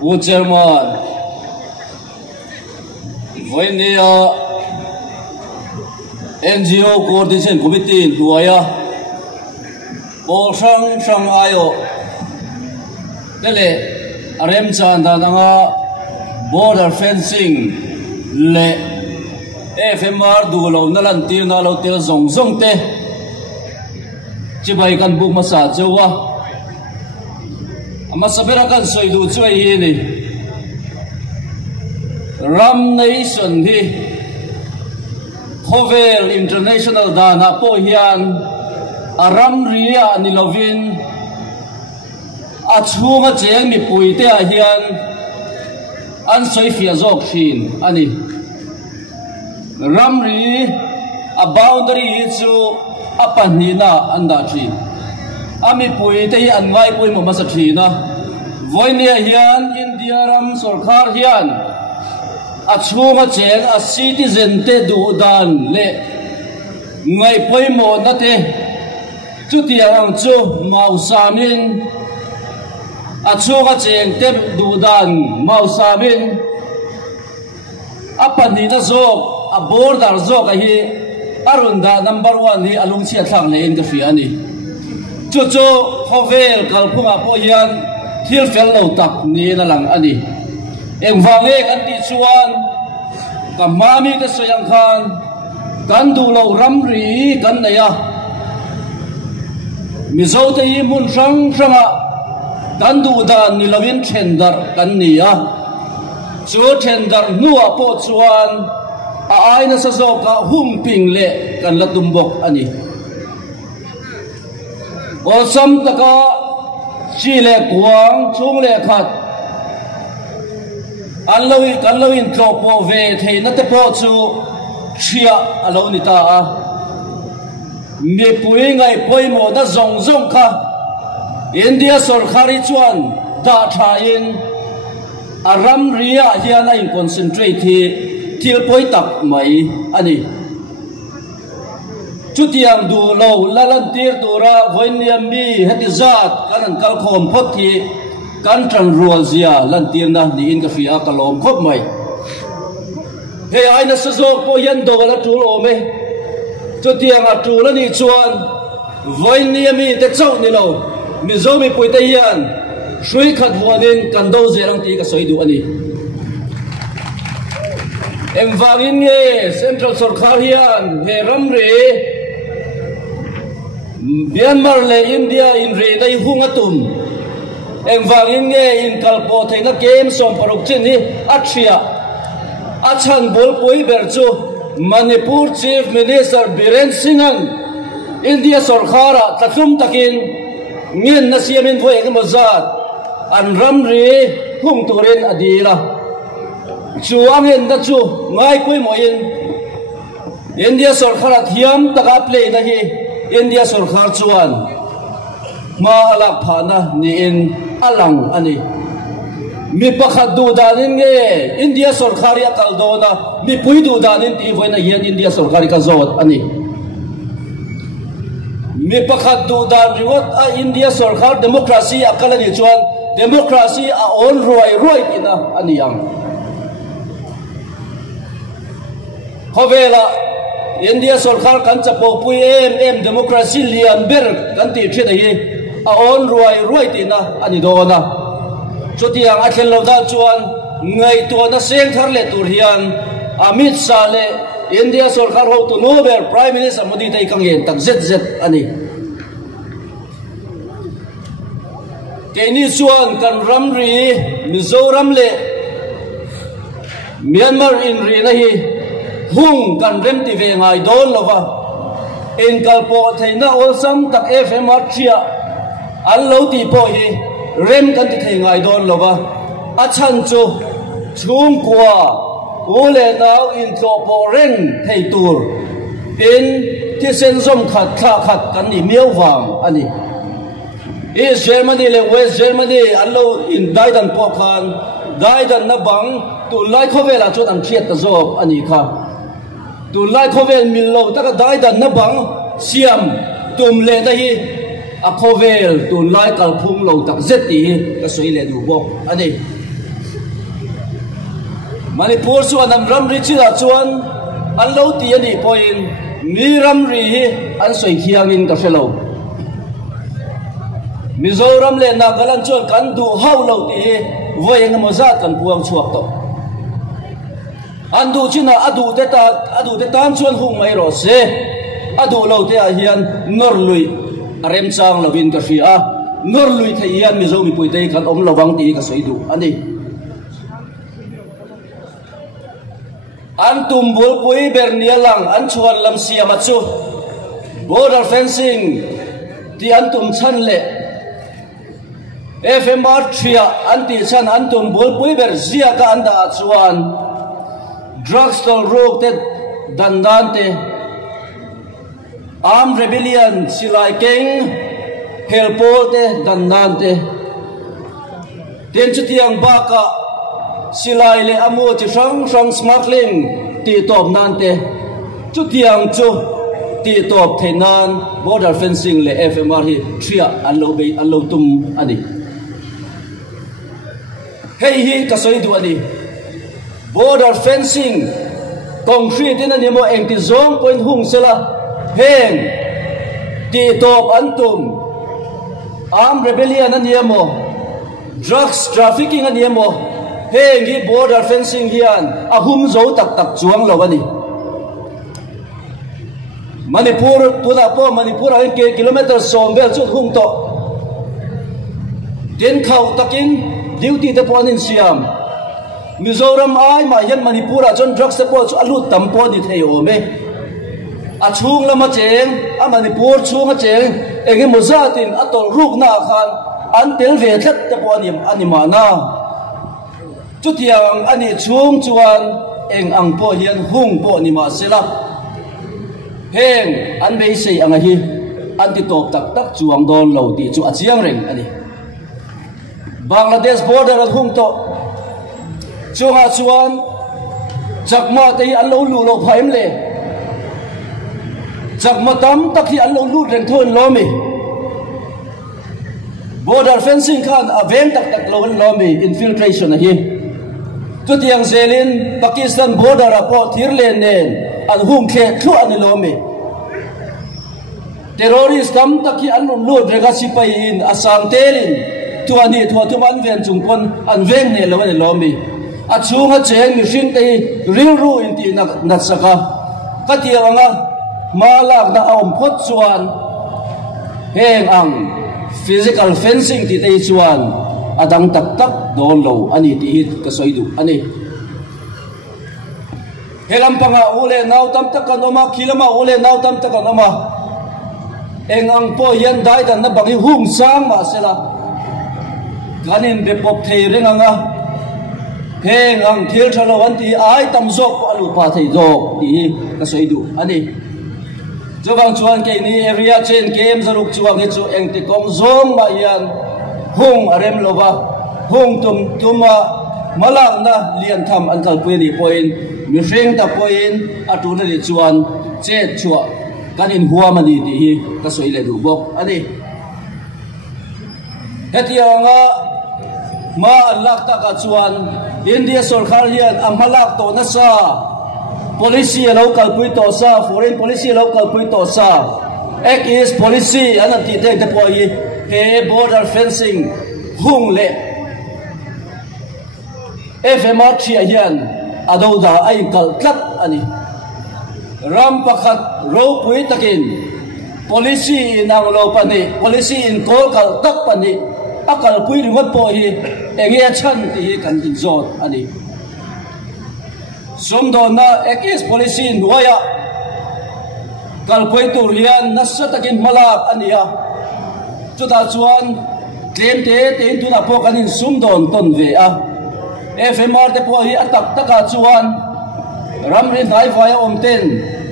Bu Chairman với NGO Coordination Committee Tuaya Bo sang ayo Dele Arem Chanda Nanga Border Fencing Le FMR Dulo Nalan Tir Nalo Tir Zong Zong Te Chibai Kan Buk Masa Jawa Masabera Kan Soidu Chue Yini Ram Nation Hi Hovel International Dana Po Hian Aram Ria Nilovin Achunga Cheng Mi Puite Hian An Soi Fia Zok Shin Ani Ram Ri A boundary Hichu Apanina Andachi Ami Puite An Ngai Pui Masatrina Voinia Hian India Ram Sorkar Hian Achunga Cheng a citizen te dudan le ngai poimo na te chutiang chu mausamin achunga cheng te dudan mausamin apani na zok a border zok a hi arunda number 1 hi alungchia thlang le in ka fi ani chu hovel kalpunga po hian thil fel lo tak ni na lang ani engwange kan ti chuan kamami te soyang khan kan du lo ramri kan neya mizo te hi mun sang sanga kan du dan ni lovin tender kan nia chu tender nuwa po chuan a aina sa zo ka hum ping le kan la tumbok ani o sam taka chi le kuang chung le khat Alloin tropo ve thei na te po chu chia alo ni ta a mi pui ngai poimo da zong zong kha India Sarkari chuan da tha in aram ria hian in concentrate hi til poi tak mai ani chutiang du lo lalan tir tura voiniam mi heti zat kan kal khom phot hi kan trăng ruột zia lần tiền na đi in cái phía kalom khop mai he ai na sa zo po yan do la tu lo me cho tiang a tu la ni chuan voi ni mi te chau ni lo mi zo mi pui te yan shui khat huanin kan do ze rang ti ka soi du ani em wangin nge central sarkar hian he ram re Myanmar le India in re dai hungatum em vangin nge in kalpo theina game som paruk chin hi achia achan bol poi berchu Manipur Chief Minister Biren Singhan India Sarkara taklum takin ngin na siamin voi ke mazat an ramri hum turin adila chu angin da chu ngai poi moin India Sarkara thiam taka play na hi India Sarkar chuan ma alak phana ni in alang ani mi pakhat du danin nge India Sarkari akal dona mi pui du danin ti voina hian India Sarkari ka zot ani mi pakhat du dan riwat a India Sarkar democracy akal ani chuan democracy a on roi ina ani yang hovela India Sarkar kan chapo pui em democracy lian ber kan ti thida hi a on roi tina ani dona chutiang a thel lo dal chuan ngai to na seng thar le tur hian Amit Shah le India Sarkar ho to Nobel Prime Minister Modi tai kang yen tak zet ani keni chuan kan ramri Mizoram le Myanmar in ri na hi hung kan rem ti ve ngai don lova in kalpo theina olsam tak FMR chia allo ti po hi rem kan ti thei ngai don lova achan chu chung kwa ule naw in tropo ren thei tur in ti sen zom khat kan ni miau wang ani East Germany le West Germany allo in daidan po khan daidan na bang tu lai khovela chu an thiat ta zob ani kha tu lai khovel mil lo taka daidan na bang siam tum le na hi a khovel tun lai kal phung lo tak zet ti ka soi le du bok ani Manipur chu anam ram ri chila chuan an lo ti ani point mi ram ri hi an soi khiang in ka felo Mizoram le Nagaland chuan kan du hau lo ti hi voi eng moza kan puang chuak to Andu china adu te tan chuan hung mai ro se adu lo te a hian norlui arem chang lovin ka hria norlui thei hian mizomi puitei kan om lowang ti ka soi du ani an tumbul pui bernialang an chuan lam siam chu border fencing ti an tum chan le FMR thria an ti chan an tumbul pui ber zia ka anda chuan drugstore rok te dandante armed rebellion silai keng helpol te dandante ten chutiang baka silai le amu chi sang smuggling ti top nante chutiang chu ti top thainan border fencing le FMR hi thria allo tum ani hei hi kasoi du ani border fencing concrete in animo engti zong point hung sela heng ti top antum armed rebellion animo drugs trafficking animo heng hi border fencing hian ahum zo tak chuang lo ani Manipur tuna po Manipur ang kilometer sombel chu hung to den khau takin duty te po anin siam Mizoram ai ma yan Manipura chon drugs te po chu alut tampo ni thei ome a chung lama cheng a Manipur chung a cheng enge mozatin atol ruk na khan an tel ve thlat te po ani mana chu tiang ani chung chuan eng ang po hian hung po ni ma sela heng an bei sei anga hi an ti top tak chuang don lo ti chu a chiang reng ani Bangladesh border at hung to chunga chuan chakma te an lo lu lo phaim le chakma tam tak hi an lo lu reng thon lo mi border fencing khan aveng tak lo mi infiltration hi tutiang zelin Pakistan border apo thirlen nen an hung khe thu an lo mi terrorist tam tak hi an lu rega sipai in asang telin tuani thuman ven chungpon an veng ne lo mi a chunga cheng mi hring te ril ru in ti na saka katia anga malak na om phot chuan heng ang physical fencing ti te chuan adang tak don lo ani ti hit ka soidu ani helam panga ule naw tam tak kanoma kilama ule naw tam tak kanoma eng ang po yan dai dan na bangi hung sang ma sela ganin be pop thei renganga heng ang thil thalo an ti ai tam zok alu pa thei zok ti ka soidu ani jawang chuan ke ni area chen game zaruk chuang he chu eng ti kom zong ma yan hung arem lova hung tuma malak na lian tham an kal pui ni point mi reng ta point atu na ni chuan che chua kanin huwa mani ti hi ka soile du bok ani hetianga ma lak ta ka chuan India sarkar hian amalak to na sa policy local pui to sa foreign policy local pui to sa ek is policy anan ti te po hi he border fencing hung le FMR thia hian ado da ai kal klat ani ram pakhat ro pui takin policy nang lo pani policy in kol kal tak pani akal pui ringot po hi enge chan ti kan din zot ani somdo na ekis policy nuaya kal pui tu rian nasa takin malak ania chuta chuan claim te tu na po kanin sumdon ton ve a FMR te po hi atak taka chuan ramrin dai vai omten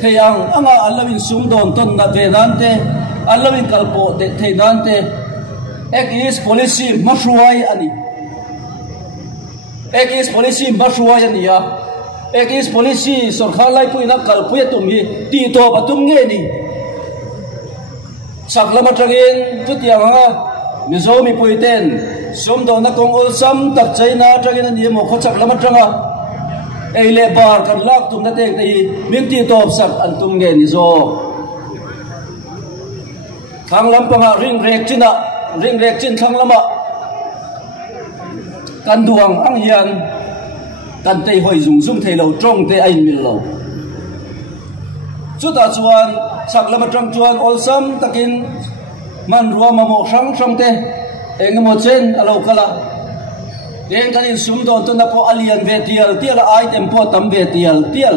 theyang anga alawin sumdon ton na ve nante alawin kalpo te theinante ek is policy mashruai ani ek is policy mashruai ani ya ek is policy sarkar lai pui na kalpui tum hi ti to patum nge ni saklama trangin tutiang ha mizo mi puiten som do na kong ol sam tak chaina trangin ni mo kho saklama tranga eile bar kan lak tum na tek te min ti top sak an tum nge ni zo thang lam panga ring rek chin thang lama kan duang ang hian kan tei hoi zung thei lo trong te ai mil lo chuta chuan saklama trang chuan ol sam takin man ruwa mamo sang te engemo chen alo kala den kan in sum don to na po alian ve tial item po tam ve tial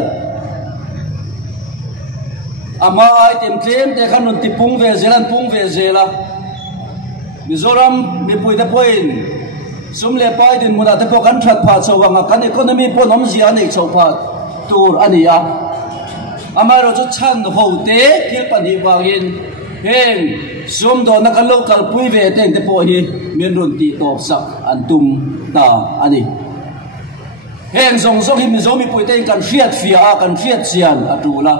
ama item claim te khanun ti pung ve zela Mizoram mi pui de point sum le pai din muna te po kan that pha chawanga kan economy po nom zia nei chaw pha tur ania amaro chu chan ho te thil pani wangin heng sum do na kan local pui ve teng te po hi min run ti top sak an tum ta ani heng zong hi mizomi pui te kan riat fia kan riat chian atula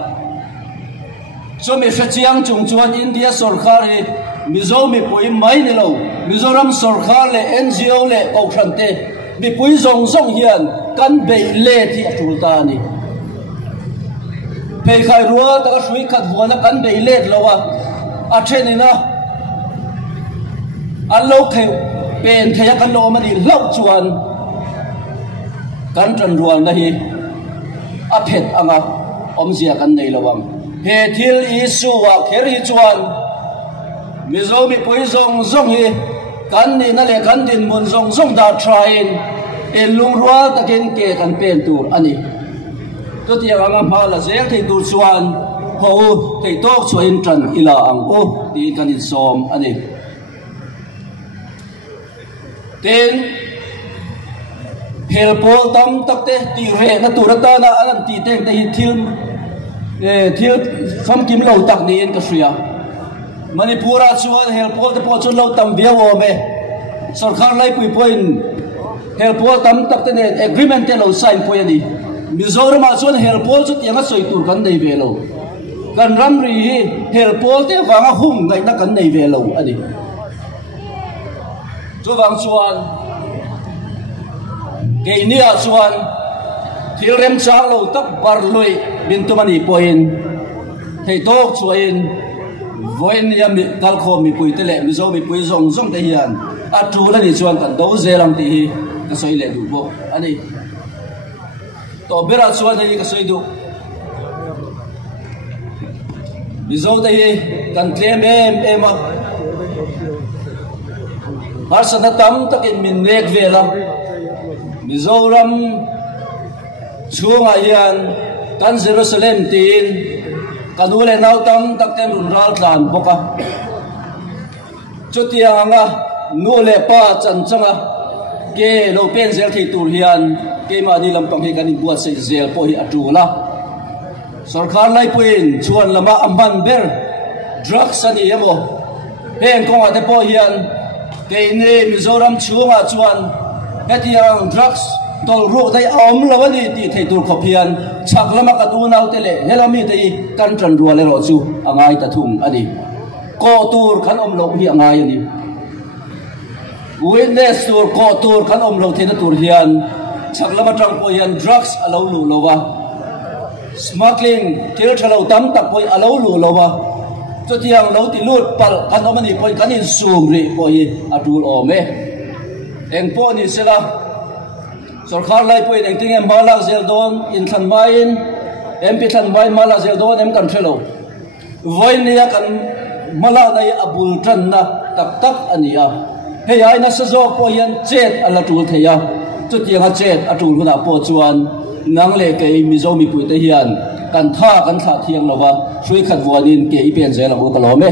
so mi chiang chung chuan India sarkar hi Mizomi pui mai ni lo Mizoram sarkar le NGO le authante mi pui zong hian kan bei le ti atulta ni pei khai ruwa ta ka shui khat buana kan bei le lowa a thenina allo theu pen theya kan lo mani lau chuan kan tran rual na hi a phet anga omzia kan nei lawang he thil isu wa kher hi chuan Mizomi pui zong hi kan ni na le kan din mun zong da train in lung rual takin ke kan pen tur ani to ti anga phala zel thei tur chuan ho thei tok chuin tran ila ang o ti kan in som ani ten helpol tam takte ti re na turata na an ti teng te hi thil fam kim lo tak ni in ka shria Manipura chuan helpol te po chun lo tam bia wo me sarkar lai pui point helpol tam tak te ne agreement te lo sign poi ani Mizoram a chuan helpol chu tianga soi tur kan nei ve lo kan ram ri helpol te wanga hum ngai na kan nei ve lo ani chu wang chuan ke nia chuan thil rem chang lo tak bar loi bin tu mani point thei tok chuan voin ya mi kal kho mi pui te le Mizomi pui zong te hian a tu la ni chuan kan do zelang ti hi ka soi le du bo ani to bera chuan hi ka soi du Mizo te hi kan claim em a har sana tam takin min nek vela Mizoram chunga hian kan Jerusalem tin kanule nau tam taktem runral dan boka chutianga nule pa chanchanga ke lo pen zel thi tur hian ke ma ni lampang he kan buat se zel po hi atula sarkar lai puin chuan lama amban ber drugs ani emo heng kong ate po hian ke ne Mizoram chunga chuan hetiang drugs tol ro dai om lawani ti thei tur khopian chaklama ka tu nau tele helami dei kan tran ruale ro chu angai ta thung ani ko tur khan om lo hi angai ani witness tur ko tur khan om lo thena tur hian chaklama tang po hian drugs alo lu lowa smuggling til thalo tam tak poi alo lu lowa to tiang lo ti lut pal kan omani poi kan in sum ri poi atul ome eng po ni sela sarkar lai pui eng ting em malak zel don in than main MP than main malak zel don em kan thelo voin nia kan mala dai abul tran na tak ania he ai na sajok po hian chet ala tul theya chu tianga chet atul huna po chuan nang le ke Mizomi pui te hian kan tha thiang lova sui khat wanin ke ipen zel lo ka lo me